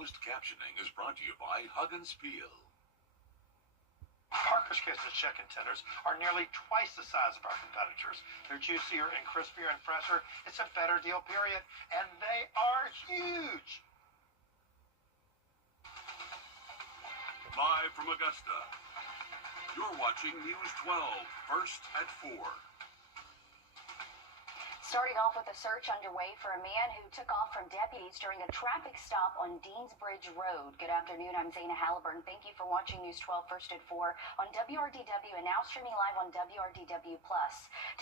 Closed captioning is brought to you by Hug and Spiel. Parker's Kitchen chicken tenders are nearly twice the size of our competitors. They're juicier and crispier and fresher. It's a better deal, period. And they are huge. Live from Augusta, you're watching News 12, first at 4. Starting off with a search underway for a man who took off from deputies during a traffic stop on Deansbridge Road. Good afternoon, I'm Zaina Halliburton. Thank you for watching News 12 First at 4 on WRDW and now streaming live on WRDW+.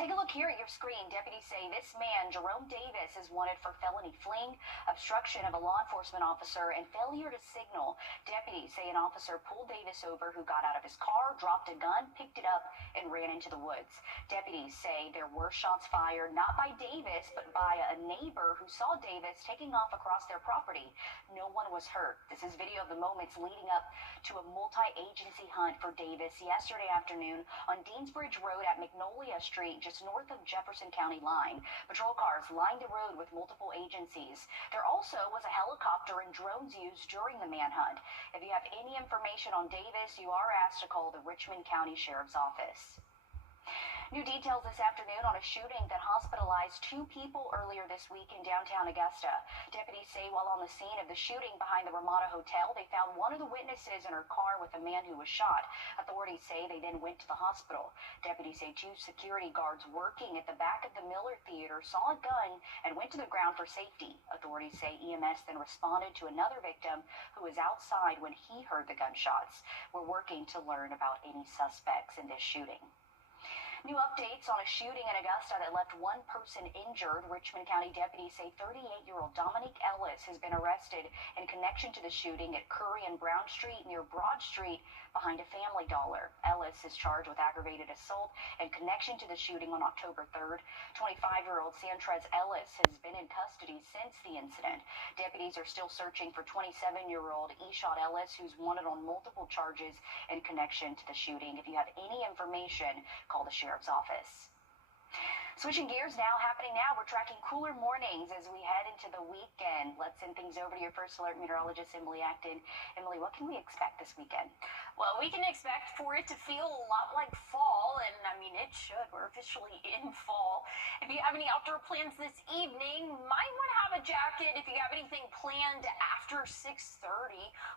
Take a look here at your screen. Deputies say this man, Jerome Davis, is wanted for felony fleeing, obstruction of a law enforcement officer, and failure to signal. Deputies say an officer pulled Davis over, who got out of his car, dropped a gun, picked it up, and ran into the woods. Deputies say there were shots fired, not by Davis, but by a neighbor who saw Davis taking off across their property. No one was hurt. This is video of the moments leading up to a multi-agency hunt for Davis yesterday afternoon on Deansbridge Road at Magnolia Street, just north of Jefferson County line. Patrol cars lined the road with multiple agencies. There also was a helicopter and drones used during the manhunt. If you have any information on Davis, you are asked to call the Richmond County Sheriff's Office. New details this afternoon on a shooting that hospitalized 2 people earlier this week in downtown Augusta. Deputies say while on the scene of the shooting behind the Ramada Hotel, they found one of the witnesses in her car with a man who was shot. Authorities say they then went to the hospital. Deputies say 2 security guards working at the back of the Miller Theater saw a gun and went to the ground for safety. Authorities say EMS then responded to another victim who was outside when he heard the gunshots. We're working to learn about any suspects in this shooting. New updates on a shooting in Augusta that left 1 person injured. Richmond County deputies say 38-year-old Dominique Ellis has been arrested in connection to the shooting at Curry and Brown Street near Broad Street behind a Family Dollar. Ellis is charged with aggravated assault in connection to the shooting on October 3rd. 25-year-old Santrez Ellis has been in custody since the incident. Deputies are still searching for 27-year-old Eshad Ellis, who's wanted on multiple charges in connection to the shooting. If you have any information, call the Sheriff's Office. Switching gears now, happening now, we're tracking cooler mornings as we head into the weekend. Let's send things over to your first alert meteorologist, Emily Acton. Emily, what can we expect this weekend? Well, we can expect for it to feel a lot like fall, and I mean, it should. We're officially in fall. If you have any outdoor plans this evening, might want to have a jacket. If you have anything planned after 6:30,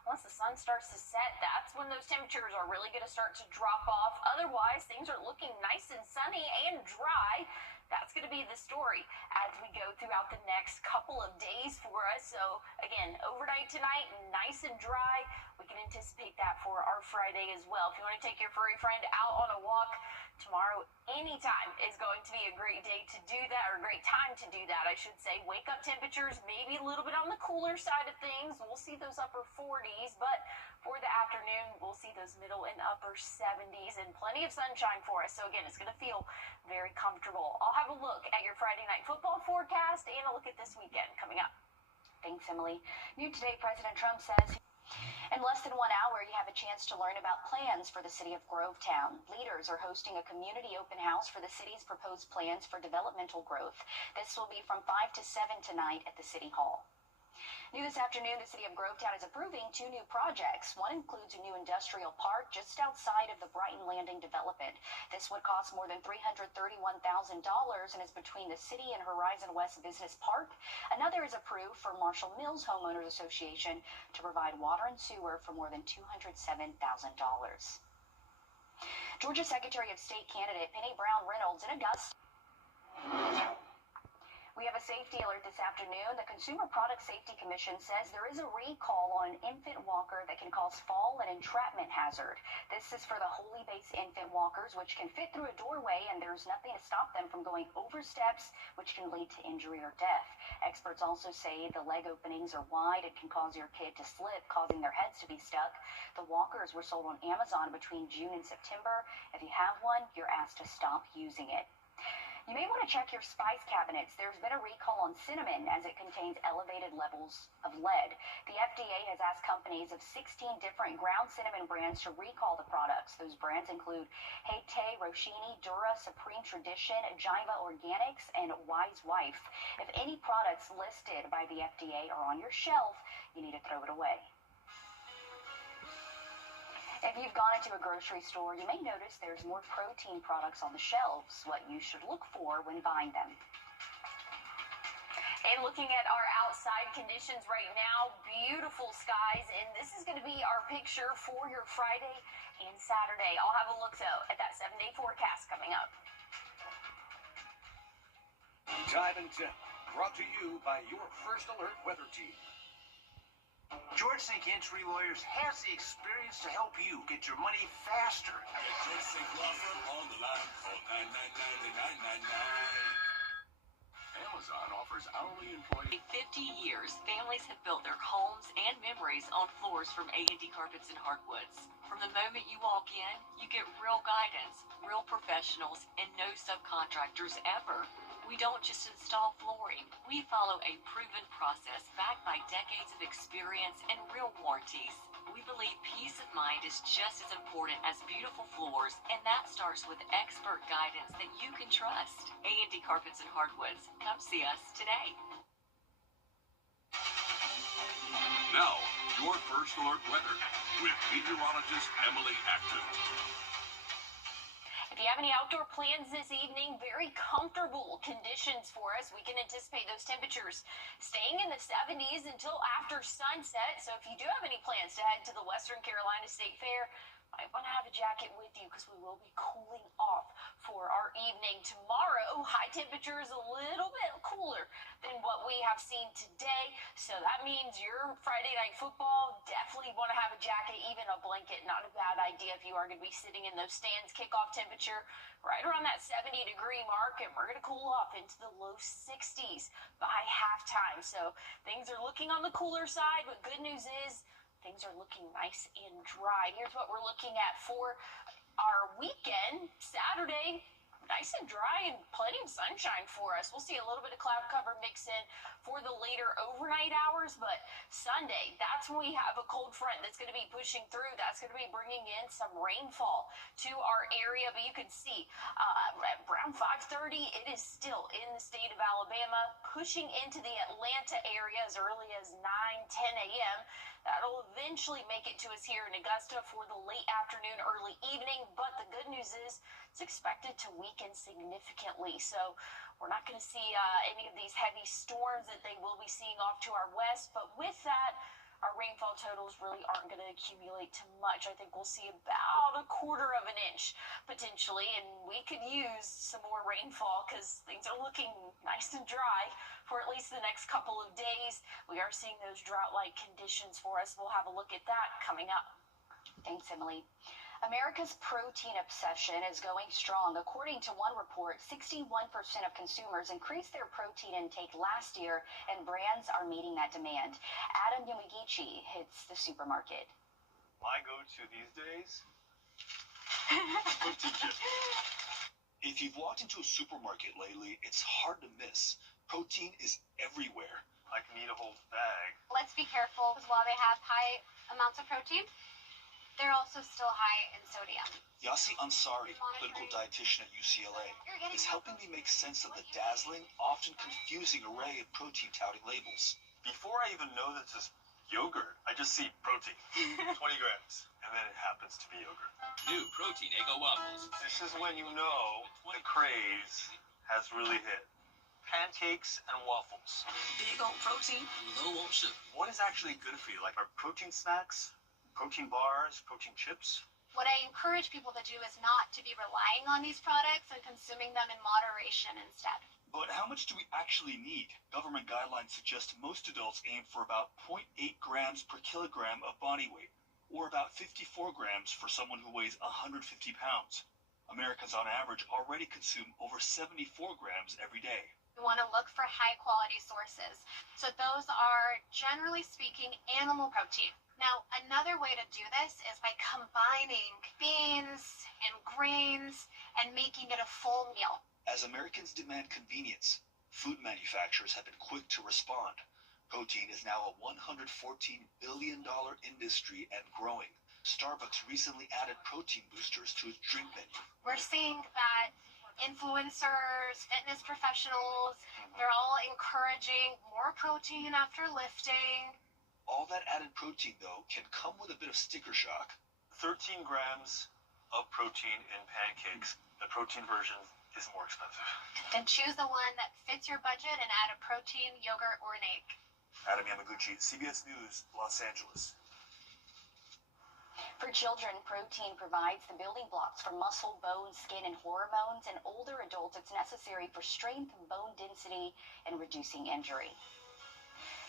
once the sun starts to set, that's when those temperatures are really going to start to drop off. Otherwise, things are looking nice and sunny and dry. That's going to be the story as we go throughout the next couple of days for us. So, again, overnight tonight, nice and dry. We can anticipate that for our Friday as well. If you want to take your furry friend out on a walk tomorrow, anytime is going to be a great day to do that, or a great time to do that, I should say. Wake up temperatures maybe a little bit on the cooler side of things. We'll see those upper 40s, but for the afternoon, we'll see those middle and upper 70s and plenty of sunshine for us. So again, it's going to feel very comfortable. I'll have a look at your Friday night football forecast and a look at this weekend coming up. Thanks, Emily. New today, President Trump says in less than 1 hour, you have a chance to learn about plans for the city of Grovetown. Leaders are hosting a community open house for the city's proposed plans for developmental growth. This will be from 5 to 7 tonight at the City Hall. New this afternoon, the city of Grovetown is approving 2 new projects. One includes a new industrial park just outside of the Brighton Landing development. This would cost more than $331,000 and is between the city and Horizon West Business Park. Another is approved for Marshall Mills Homeowners Association to provide water and sewer for more than $207,000. Georgia Secretary of State candidate Penny Brown Reynolds in Augusta. We have a safety alert this afternoon. The Consumer Product Safety Commission says there is a recall on an infant walker that can cause fall and entrapment hazard. This is for the Holy Base infant walkers, which can fit through a doorway, and there's nothing to stop them from going over steps, which can lead to injury or death. Experts also say the leg openings are wide. It can cause your kid to slip, causing their heads to be stuck. The walkers were sold on Amazon between June and September. If you have one, you're asked to stop using it. You may want to check your spice cabinets. There's been a recall on cinnamon as it contains elevated levels of lead. The FDA has asked companies of 16 different ground cinnamon brands to recall the products. Those brands include Heyte, Roshini, Dura, Supreme Tradition, Jiva Organics, and Wise Wife. If any products listed by the FDA are on your shelf, you need to throw it away. If you've gone into a grocery store, you may notice there's more protein products on the shelves, what you should look for when buying them. And looking at our outside conditions right now, beautiful skies, and this is going to be our picture for your Friday and Saturday. I'll have a look, though, at that 7-day forecast coming up. Tide and Temp, brought to you by your First Alert weather team. George St. Entry Lawyers has the experience to help you get your money faster. Get George St. Law Firm on the line. Call 999-9999. Amazon offers hourly employees. 50 years, families have built their homes and memories on floors from A&D Carpets and Hardwoods. From the moment you walk in, you get real guidance, real professionals, and no subcontractors ever. We don't just install flooring. We follow a proven process backed by decades of experience and real warranties. We believe peace of mind is just as important as beautiful floors, and that starts with expert guidance that you can trust. A&D Carpets and Hardwoods. Come see us today. Now, your First Alert weather with meteorologist Emily Acton. If you have any outdoor plans this evening, very comfortable conditions for us. We can anticipate those temperatures staying in the 70s until after sunset. So if you do have any plans to head to the Western Carolina State Fair, might want to have a jacket with you because we will be cooling off for our evening. Tomorrow, high temperatures a little bit cooler than what we have seen today. So that means your Friday night football, definitely want to have a jacket, even a blanket. Not a bad idea if you are going to be sitting in those stands. Kickoff temperature right around that 70-degree mark, and we're going to cool off into the low 60s by halftime. So things are looking on the cooler side, but good news is things are looking nice and dry. Here's what we're looking at for our weekend. Saturday, nice and dry and plenty of sunshine for us. We'll see a little bit of cloud cover mix in for the later overnight hours, but Sunday, that's when we have a cold front that's going to be pushing through. That's going to be bringing in some rainfall to our area, but you can see around 5:30, it is still in the state of Alabama, pushing into the Atlanta area as early as 9-10 a.m. That'll eventually make it to us here in Augusta for the late afternoon, early evening, but the good news is it's expected to weaken significantly. So we're not going to see any of these heavy storms that they will be seeing off to our west, but with that, our rainfall totals really aren't going to accumulate too much. I think we'll see about 1/4 of an inch potentially, and we could use some more rainfall because things are looking nice and dry for at least the next couple of days. We are seeing those drought-like conditions for us. We'll have a look at that coming up. Thanks, Emily. America's protein obsession is going strong. According to one report, 61% of consumers increased their protein intake last year, and brands are meeting that demand. Adam Yamagichi hits the supermarket. My go-to these days? Protein chips. If you've walked into a supermarket lately, it's hard to miss. Protein is everywhere. I can eat a whole bag. Let's be careful, because while they have high amounts of protein, they're also still high in sodium. Yassi Ansari, clinical dietitian at UCLA, is helping me make sense of the dazzling, often confusing array of protein-touting labels. Before I even know this is yogurt, I just see protein. 20 grams. And then it happens to be yogurt. New protein Eggo waffles. This is when you know the craze has really hit. Pancakes and waffles. Big on protein, low on sugar. What is actually good for you? Like our protein snacks, protein bars, protein chips? What I encourage people to do is not to be relying on these products and consuming them in moderation instead. But how much do we actually need? Government guidelines suggest most adults aim for about 0.8 grams per kilogram of body weight, or about 54 grams for someone who weighs 150 pounds. Americans on average already consume over 74 grams every day. We want to look for high-quality sources. So those are, generally speaking, animal protein. Now, another way to do this is by combining beans and grains and making it a full meal. As Americans demand convenience, food manufacturers have been quick to respond. Protein is now a $114 billion industry and growing. Starbucks recently added protein boosters to its drink menu. We're seeing that influencers, fitness professionals, they're all encouraging more protein after lifting. All that added protein, though, can come with a bit of sticker shock. 13 grams of protein in pancakes. The protein version is more expensive. Then choose the one that fits your budget and add a protein, yogurt, or an egg. Adam Yamaguchi, CBS News, Los Angeles. For children, protein provides the building blocks for muscle, bone, skin, and hormones. And older adults, it's necessary for strength, bone density, and reducing injury.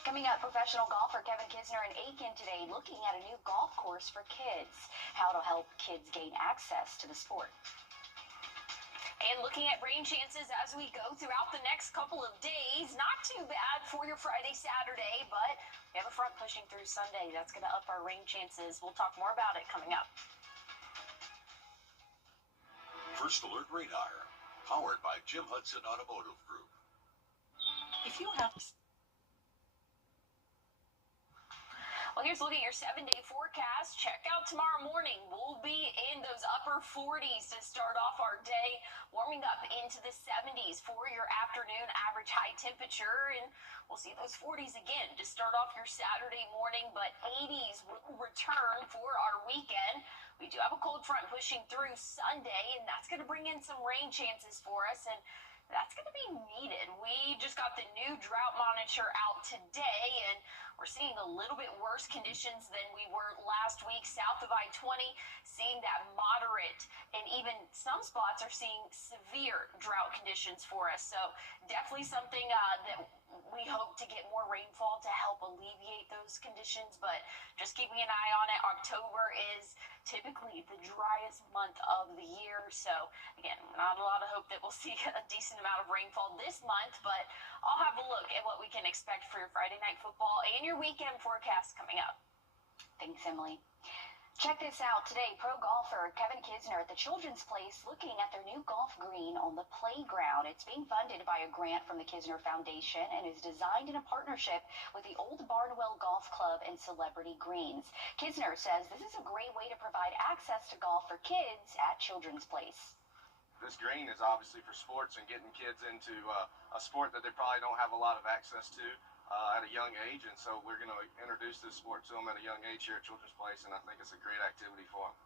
Coming up, professional golfer Kevin Kisner in Aiken today looking at a new golf course for kids. How to help kids gain access to the sport. And looking at rain chances as we go throughout the next couple of days. Not too bad for your Friday, Saturday, but we have a front pushing through Sunday. That's going to up our rain chances. We'll talk more about it coming up. First Alert Radar, powered by Jim Hudson Automotive Group. If you have Well, here's looking at your 7-day forecast. Check out tomorrow morning. We'll be in those upper 40s to start off our day, warming up into the 70s for your afternoon average high temperature. And we'll see those 40s again to start off your Saturday morning, but 80s will return for our weekend. We do have a cold front pushing through Sunday, and that's going to bring in some rain chances for us. And that's going to be needed. We just got the new drought monitor out today, and we're seeing a little bit worse conditions than we were last week south of I-20, seeing that moderate, and even some spots are seeing severe drought conditions for us. So definitely something that we hope to get more rainfall to help alleviate those conditions, but just keeping an eye on it. October is typically the driest month of the year, so again, not a lot of hope that we'll see a decent amount of rainfall this month, but I'll have a look at what we can expect for your Friday night football and your weekend forecast coming up. Thanks, Emily. Check this out today. Pro golfer Kevin Kisner at the Children's Place looking at their new golf green on the playground. It's being funded by a grant from the Kisner Foundation and is designed in a partnership with the Old Barnwell Golf Club and Celebrity Greens. Kisner says this is a great way to provide access to golf for kids at Children's Place. This green is obviously for sports and getting kids into a sport that they probably don't have a lot of access to at a young age, and so we're going to introduce this sport to them at a young age here at Children's Place, and I think it's a great activity for them.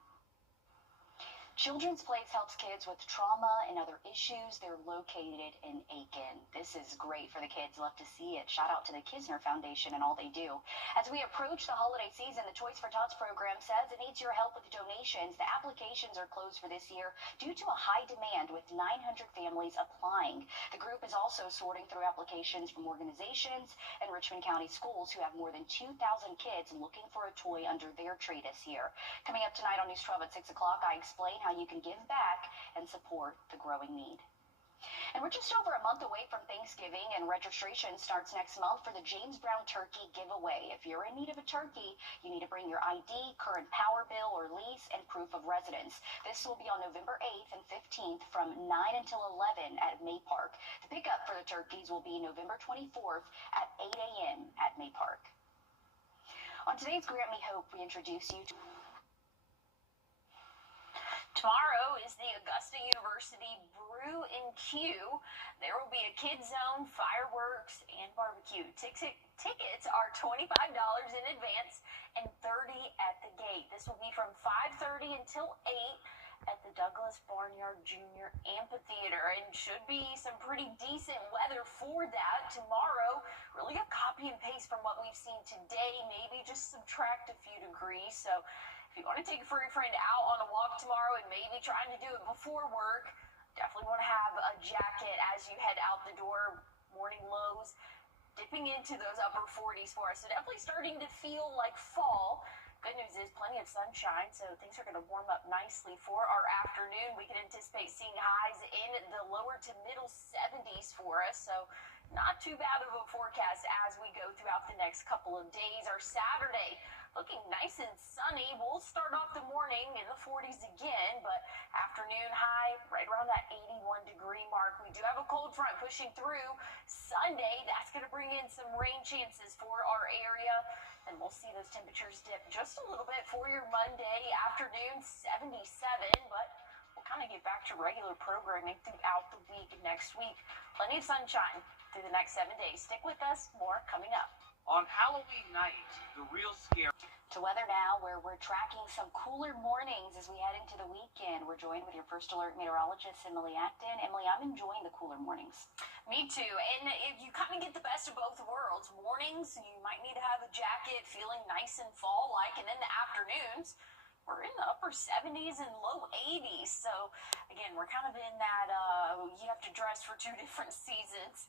Children's Place helps kids with trauma and other issues. They're located in Aiken. This is great for the kids. Love to see it. Shout out to the Kisner Foundation and all they do. As we approach the holiday season, the Toys for Tots program says it needs your help with donations. The applications are closed for this year due to a high demand with 900 families applying. The group is also sorting through applications from organizations and Richmond County schools who have more than 2,000 kids looking for a toy under their tree this year. Coming up tonight on News 12 at 6 o'clock, I explain how you can give back and support the growing need. And we're just over a month away from Thanksgiving, and registration starts next month for the James Brown Turkey Giveaway. If you're in need of a turkey, you need to bring your ID, current power bill or lease, and proof of residence. This will be on November 8th and 15th from 9 until 11 at May Park. The pickup for the turkeys will be November 24th at 8 a.m. at May Park. On today's Grant Me Hope, we introduce you to Tomorrow is the Augusta University Brew and Q. There will be a kids zone, fireworks, and barbecue. Tickets are $25 in advance and $30 at the gate. This will be from 5:30 until 8 at the Douglas Barnyard Junior Amphitheater, and should be some pretty decent weather for that tomorrow. Really a copy and paste from what we've seen today, maybe just subtract a few degrees. So if you want to take a furry friend out on a walk tomorrow and maybe trying to do it before work, definitely want to have a jacket as you head out the door. Morning lows dipping into those upper 40s for us. So definitely starting to feel like fall. Good news is plenty of sunshine, so things are going to warm up nicely for our afternoon. We can anticipate seeing highs in the lower to middle 70s for us, so not too bad of a forecast as we go throughout the next couple of days. Our Saturday looking nice and sunny. We'll start off the morning in the 40s again, but afternoon high right around that 81-degree mark. We do have a cold front pushing through Sunday. That's going to bring in some rain chances for our area, and we'll see those temperatures dip just a little bit for your Monday afternoon, 77, but we'll kind of get back to regular programming throughout the week next week. Plenty of sunshine through the next 7 days. Stick with us. More coming up. On Halloween night, the real scare. To weather now, where we're tracking some cooler mornings as we head into the weekend. We're joined with your First Alert meteorologist, Emily Acton. Emily, I'm enjoying the cooler mornings. Me too. And if you kind of get the best of both worlds, mornings, you might need to have a jacket, feeling nice and fall-like, and then the afternoons, we're in the upper 70s and low 80s. So, again, we're kind of in that you have to dress for two different seasons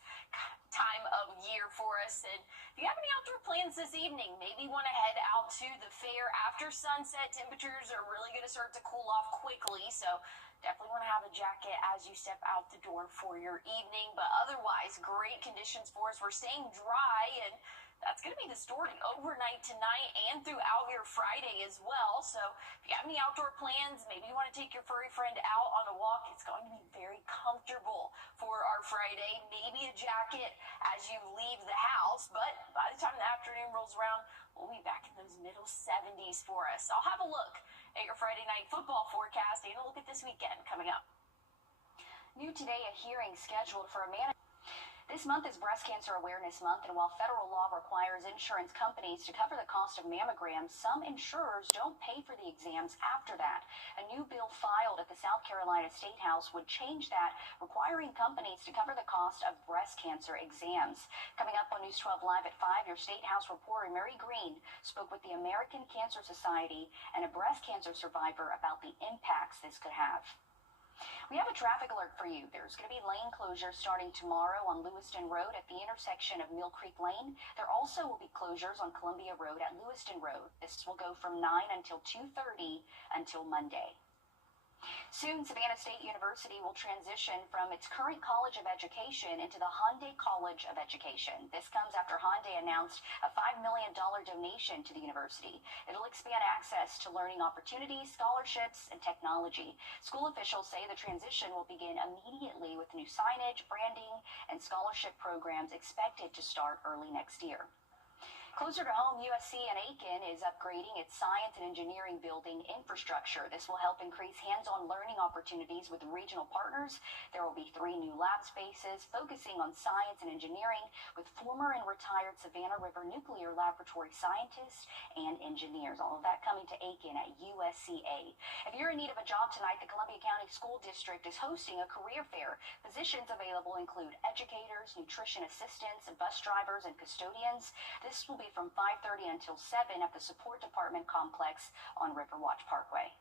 time of year for us. And if you have any outdoor plans this evening, maybe you want to head out to the fair after sunset. Temperatures are really going to start to cool off quickly. So, definitely want to have a jacket as you step out the door for your evening. But otherwise, great conditions for us. We're staying dry, and that's going to be the story overnight tonight and throughout your Friday as well. So if you have any outdoor plans, maybe you want to take your furry friend out on a walk, it's going to be very comfortable for our Friday. Maybe a jacket as you leave the house, but by the time the afternoon rolls around, we'll be back in those middle 70s for us. I'll have a look at your Friday night football forecast and a look at this weekend coming up. New today, a hearing scheduled for a man. This month is Breast Cancer Awareness Month, and while federal law requires insurance companies to cover the cost of mammograms, some insurers don't pay for the exams after that. A new bill filed at the South Carolina State House would change that, requiring companies to cover the cost of breast cancer exams. Coming up on News 12 Live at 5, your State House reporter Mary Green spoke with the American Cancer Society and a breast cancer survivor about the impacts this could have. We have a traffic alert for you. There's going to be lane closures starting tomorrow on Lewiston Road at the intersection of Mill Creek Lane. There also will be closures on Columbia Road at Lewiston Road. This will go from 9 until 2:30 until Monday. Soon, Savannah State University will transition from its current College of Education into the Hyundai College of Education. This comes after Hyundai announced a $5 million donation to the university. It'll expand access to learning opportunities, scholarships, and technology. School officials say the transition will begin immediately with new signage, branding, and scholarship programs expected to start early next year. Closer to home, USC in Aiken is upgrading its science and engineering building infrastructure. This will help increase hands-on learning opportunities with regional partners. There will be 3 new lab spaces focusing on science and engineering with former and retired Savannah River Nuclear Laboratory scientists and engineers. All of that coming to Aiken at USCA. If you're in need of a job tonight, the Columbia County School District is hosting a career fair. Positions available include educators, nutrition assistants, bus drivers, and custodians. This will be from 5:30 until 7 at the Support Department Complex on Riverwatch Parkway.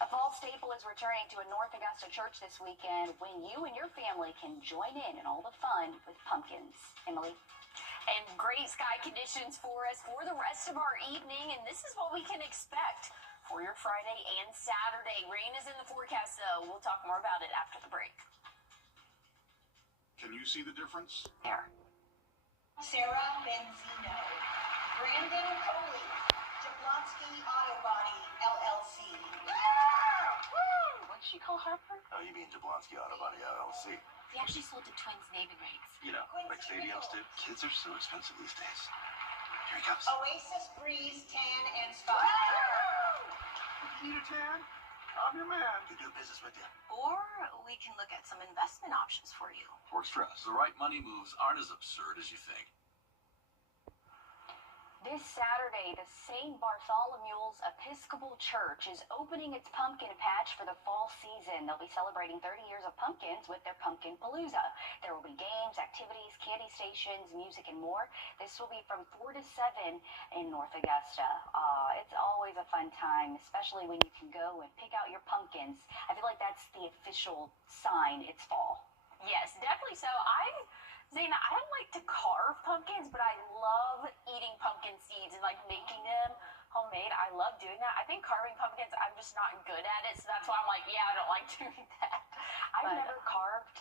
A fall staple is returning to a North Augusta church this weekend when you and your family can join in all the fun with pumpkins. Emily? And great sky conditions for us for the rest of our evening, and this is what we can expect for your Friday and Saturday. Rain is in the forecast, though. We'll talk more about it after the break. Can you see the difference? There. Sarah Benzino, Brandon Coley, Jablonski Auto Body, LLC. What'd she call Harper? Oh, you mean Jablonski Auto Body LLC? We actually sold the twins naming rights. You know, like stadiums do. Kids are so expensive these days. Here he comes. Oasis Breeze Tan and Spa. Peter Tan, I'm your man. You do business with you. Or we can look at some investment options for you. Works for us. The right money moves aren't as absurd as you think. This Saturday, the St. Bartholomew's Episcopal Church is opening its pumpkin patch for the fall season. They'll be celebrating 30 years of pumpkins with their Pumpkin Palooza. There will be games, activities, candy stations, music, and more. This will be from 4 to 7 in North Augusta. It's always a fun time, especially when you can go and pick out your pumpkins. I feel like that's the official sign it's fall. Yes, definitely so. Zayna, I don't like to carve pumpkins, but I love eating pumpkin seeds and like making them homemade. I love doing that. I think carving pumpkins, I'm just not good at it, so that's why I'm like, yeah, I don't like doing that. I've never carved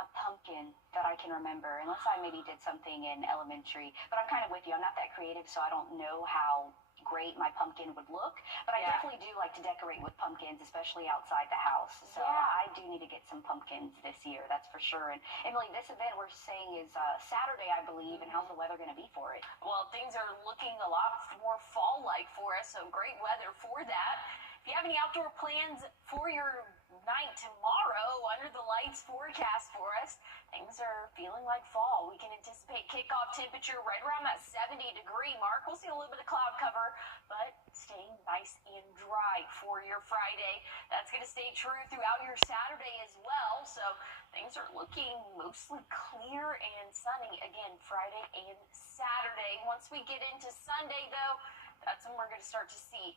a pumpkin. pumpkin that I can remember, unless I maybe did something in elementary. But I'm kind of with you. I'm not that creative, so I don't know how great my pumpkin would look, but I definitely do like to decorate with pumpkins, especially outside the house. So I do need to get some pumpkins this year, that's for sure. And Emily, this event we're saying is Saturday, I believe, and how's the weather going to be for it? Well, things are looking a lot more fall-like for us, so great weather for that. If you have any outdoor plans for your night tomorrow, under the lights forecast for us, things are feeling like fall. We can anticipate kickoff temperature right around that 70-degree mark. We'll see a little bit of cloud cover, but staying nice and dry for your Friday. That's going to stay true throughout your Saturday as well. So things are looking mostly clear and sunny again Friday and Saturday. Once we get into Sunday, though, that's when we're going to start to see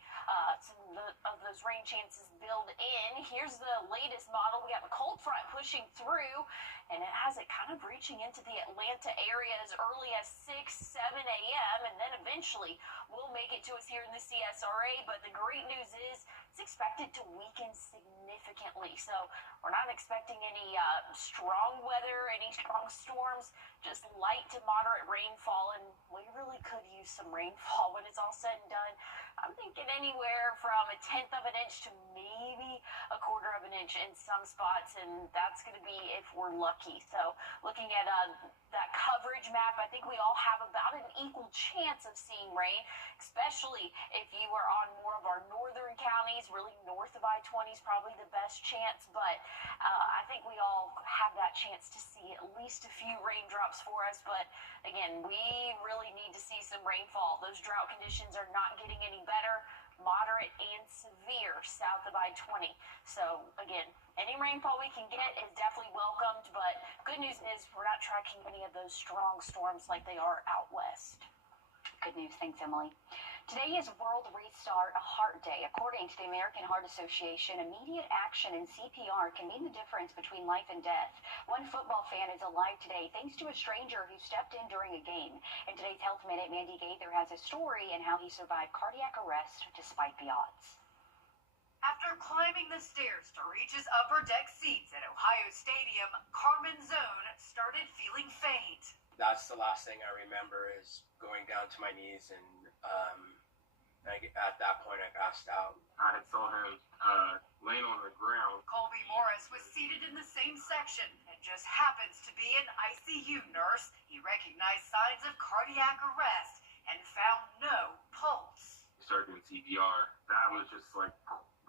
some of those rain chances build in. Here's the latest model. We have a cold front pushing through, and it has it kind of reaching into the Atlanta area as early as 6, 7 a.m., and then eventually will make it to us here in the CSRA. But the great news is it's expected to weaken significantly. So we're not expecting any strong weather, any strong storms, just light to moderate rainfall, and we really could use some rainfall when it's all said and done. I'm thinking anywhere from 1/10 of an inch to maybe 1/4 of an inch in some spots, and that's going to be if we're lucky. So looking at that coverage map, I think we all have about an equal chance of seeing rain, especially if you are on more of our northern counties. Really north of I-20 is probably the best chance, but I think we all have that chance to see at least a few raindrops for us. But again, we really need to see some rainfall. Those drought conditions are not getting any better. Moderate and severe south of I-20. So again, any rainfall we can get is definitely welcomed, but good news is we're not tracking any of those strong storms like they are out west. Good news. Thanks, Emily. Today is World Restart a Heart Day. According to the American Heart Association, immediate action in CPR can mean the difference between life and death. One football fan is alive today thanks to a stranger who stepped in during a game. In today's Health Minute, Mandy Gaither has a story and how he survived cardiac arrest despite the odds. After climbing the stairs to reach his upper deck seats at Ohio Stadium, Carmen Zone started feeling faint. That's the last thing I remember is going down to my knees, and at that point I passed out. I had saw him laying on the ground. Colby Morris was seated in the same section and just happens to be an ICU nurse. He recognized signs of cardiac arrest and found no pulse. He started doing CPR. That was just like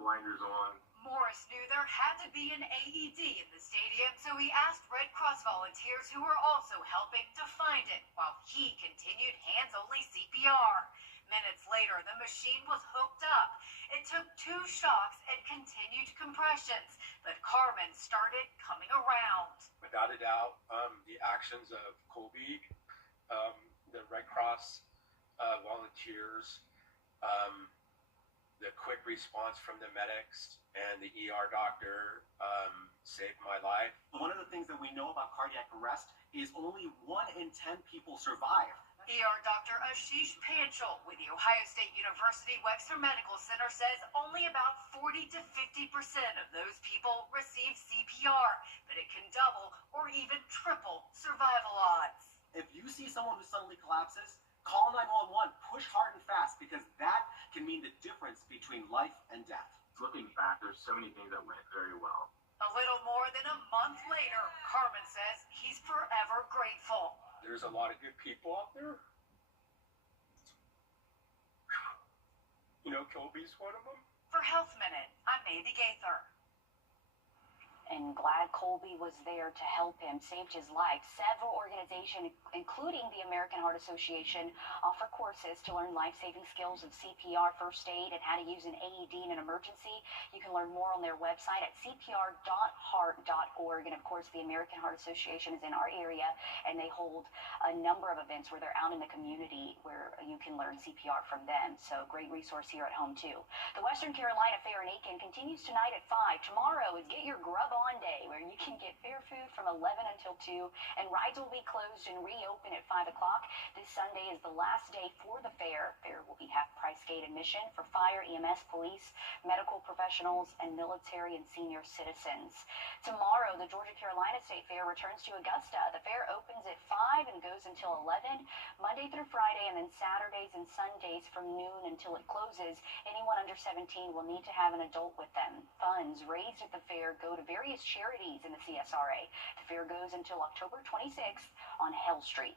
blinders on. Morris knew there had to be an AED in the stadium, so he asked Red Cross volunteers who were also helping to find it, while he continued hands-only CPR. Minutes later, the machine was hooked up. It took 2 shocks and continued compressions, but Carmen started coming around. Without a doubt, the actions of Colby, the Red Cross volunteers, the quick response from the medics and the ER doctor saved my life. One of the things that we know about cardiac arrest is only 1 in 10 people survive. ER Dr. Ashish Panchal with the Ohio State University Wexner Medical Center says only about 40 to 50% of those people receive CPR, but it can double or even triple survival odds. If you see someone who suddenly collapses, call 911, push hard and fast, because that can mean the difference between life and death. Looking back, there's so many things that went very well. A little more than a month later, Carmen says he's forever grateful. There's a lot of good people out there. You know, Colby's one of them. For Health Minute, I'm Mandy Gaither. And glad Colby was there to help him, saved his life. Several organizations, including the American Heart Association, offer courses to learn life-saving skills of CPR, first aid, and how to use an AED in an emergency. You can learn more on their website at cpr.heart.org. And of course, the American Heart Association is in our area, and they hold a number of events where they're out in the community where you can learn CPR from them. So great resource here at home, too. The Western Carolina Fair in Aiken continues tonight at 5. Tomorrow is Get Your Grub On Fun Day, where you can get fair food from 11 until 2, and rides will be closed and reopen at 5 o'clock. This Sunday is the last day for the fair. Fair will be half-price gate admission for fire, EMS, police, medical professionals, and military and senior citizens. Tomorrow, the Georgia-Carolina State Fair returns to Augusta. The fair opens at 5 and goes until 11, Monday through Friday, and then Saturdays and Sundays from noon until it closes. Anyone under 17 will need to have an adult with them. Funds raised at the fair go to various charities in the CSRA. The fair goes until October 26th on Hell Street.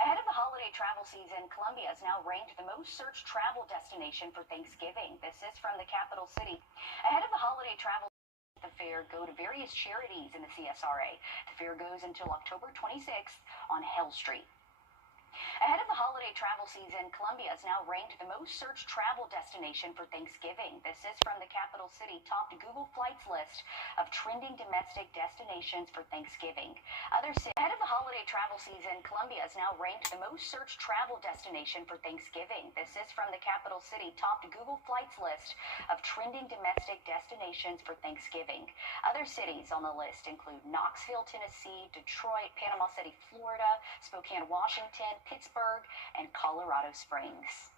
Ahead of the holiday travel season, Columbia is now ranked the most searched travel destination for Thanksgiving. This is from the capital city. Ahead of the holiday travel season, the fair go to various charities in the CSRA. The fair goes until October 26th on Hell Street. Ahead of the holiday travel season, Columbia is now ranked the most searched travel destination for Thanksgiving. This is from the capital city, topped Google Flights list of trending domestic destinations for Thanksgiving. Ahead of the holiday travel season, Columbia is now ranked the most searched travel destination for Thanksgiving. This is from the capital city, topped Google Flights list of trending domestic destinations for Thanksgiving. Other cities on the list include Knoxville, Tennessee, Detroit, Panama City, Florida, Spokane, Washington, Pittsburgh, and Colorado Springs.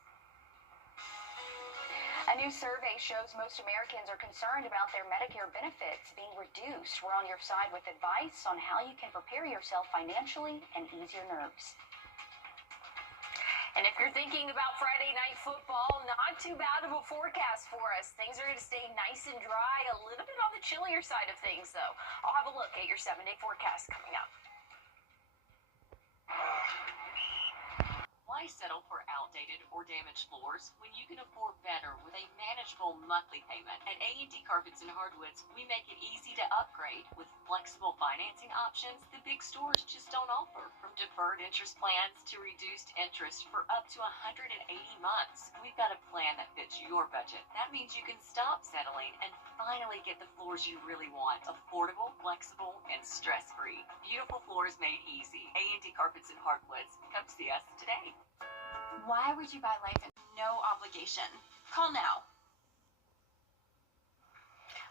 A new survey shows most Americans are concerned about their Medicare benefits being reduced. We're on your side with advice on how you can prepare yourself financially and ease your nerves. And if you're thinking about Friday night football, not too bad of a forecast for us. Things are going to stay nice and dry, a little bit on the chillier side of things, though. I'll have a look at your 7-day forecast coming up. Why settle for outdated or damaged floors when you can afford better with a manageable monthly payment? At A&D Carpets and Hardwoods, we make it easy to upgrade with flexible financing options the big stores just don't offer. From deferred interest plans to reduced interest for up to 180 months, we've got a plan that fits your budget. That means you can stop settling and finally get the floors you really want. Affordable, flexible, and stress-free. Beautiful floors made easy. A&D Carpets and Hardwoods. Come see us today. Why would you buy life and no obligation? Call now.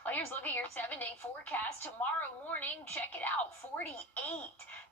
Well, here's a look at your 7-day forecast. Tomorrow morning, check it out, 48.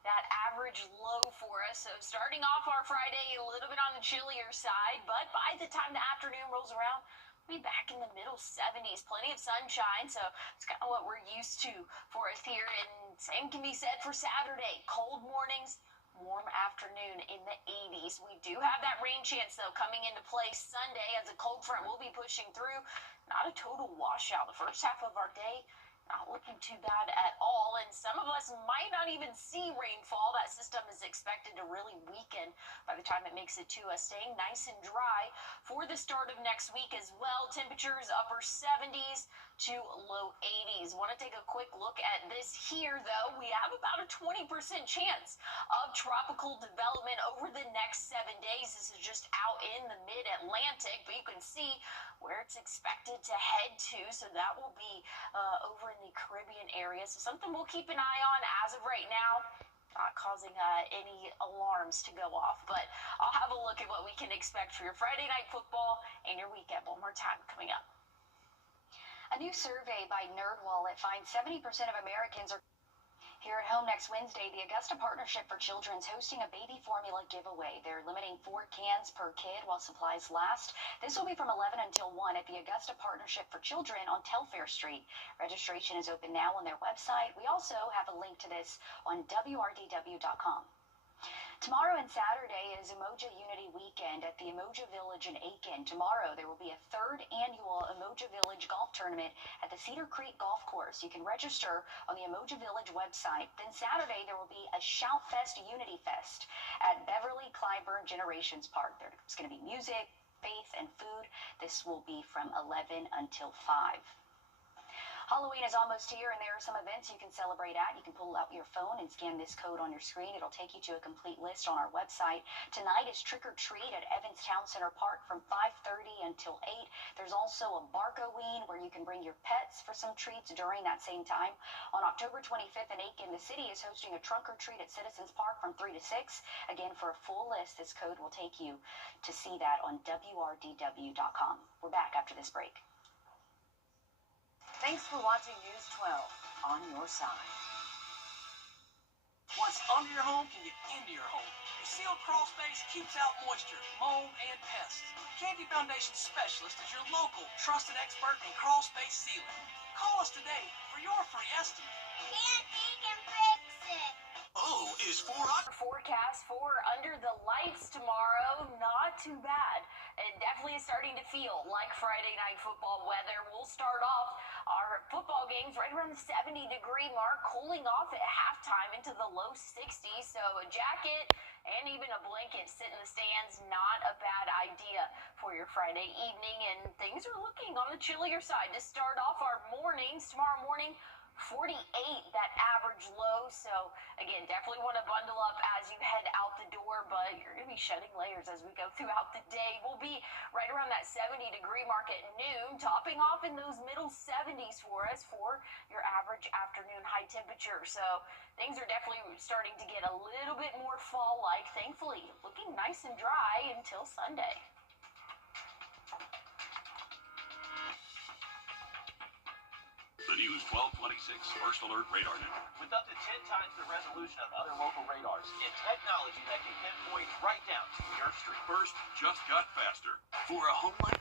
That average low for us. So starting off our Friday a little bit on the chillier side, but by the time the afternoon rolls around, we'll be back in the middle 70s. Plenty of sunshine, so it's kind of what we're used to for us here. And same can be said for Saturday. Cold mornings, warm afternoon in the 80s. We do have that rain chance, though, coming into play Sunday as a cold front will be pushing through. Not a total washout. The first half of our day, not looking too bad at all, and some of us might not even see rainfall. That system is expected to really weaken by the time it makes it to us, staying nice and dry for the start of next week as well. Temperatures upper 70s to low 80s. Want to take a quick look at this here, though. We have about a 20% chance of tropical development over the next 7 days. This is just out in the mid-Atlantic, but you can see where it's expected to head to, so that will be over in the Caribbean area. So something we'll keep an eye on as of right now. Not causing any alarms to go off, but I'll have a look at what we can expect for your Friday night football and your weekend one more time coming up. A new survey by NerdWallet finds 70% of Americans are here at home next Wednesday. The Augusta Partnership for Children is hosting a baby formula giveaway. They're limiting 4 cans per kid while supplies last. This will be from 11 until 1 at the Augusta Partnership for Children on Telfair Street. Registration is open now on their website. We also have a link to this on WRDW.com. Tomorrow and Saturday is Emoja Unity Weekend at the Emoja Village in Aiken. Tomorrow there will be a 3rd annual Emoja Village Golf Tournament at the Cedar Creek Golf Course. You can register on the Emoja Village website. Then Saturday there will be a Shout Fest Unity Fest at Beverly Clyburn Generations Park. There's going to be music, faith, and food. This will be from 11 until 5. Halloween is almost here, and there are some events you can celebrate at. You can pull out your phone and scan this code on your screen. It'll take you to a complete list on our website. Tonight is Trick or Treat at Evans Town Center Park from 5:30 until 8. There's also a Barkoween where you can bring your pets for some treats during that same time. On October 25th in Aiken, the city is hosting a Trunk or Treat at Citizens Park from 3 to 6. Again, for a full list, this code will take you to see that on WRDW.com. We're back after this break. Thanks for watching News 12 on your side. What's under your home can get into your home. A sealed crawl space keeps out moisture, mold, and pests. Candy Foundation Specialist is your local, trusted expert in crawl space sealing. Call us today for your free estimate. Candy can fix it. O is for Forecast for under the lights tomorrow, not too bad. It definitely is starting to feel like Friday night football weather. We'll start off our football games right around the 70-degree mark, cooling off at halftime into the low 60s. So a jacket and even a blanket sit in the stands, not a bad idea for your Friday evening. And things are looking on the chillier side to start off our mornings. Tomorrow morning, 48, that average low. So again, definitely want to bundle up as you head out the door, but you're going to be shedding layers as we go throughout the day. We'll be right around that 70-degree mark at noon, topping off in those middle 70s for us for your average afternoon high temperature. So things are definitely starting to get a little bit more fall-like, thankfully. Looking nice and dry until Sunday. The News 1226 First Alert Radar Network. With up to 10 times the resolution of other local radars and technology that can pinpoint right down to your street. First just got faster. For a home like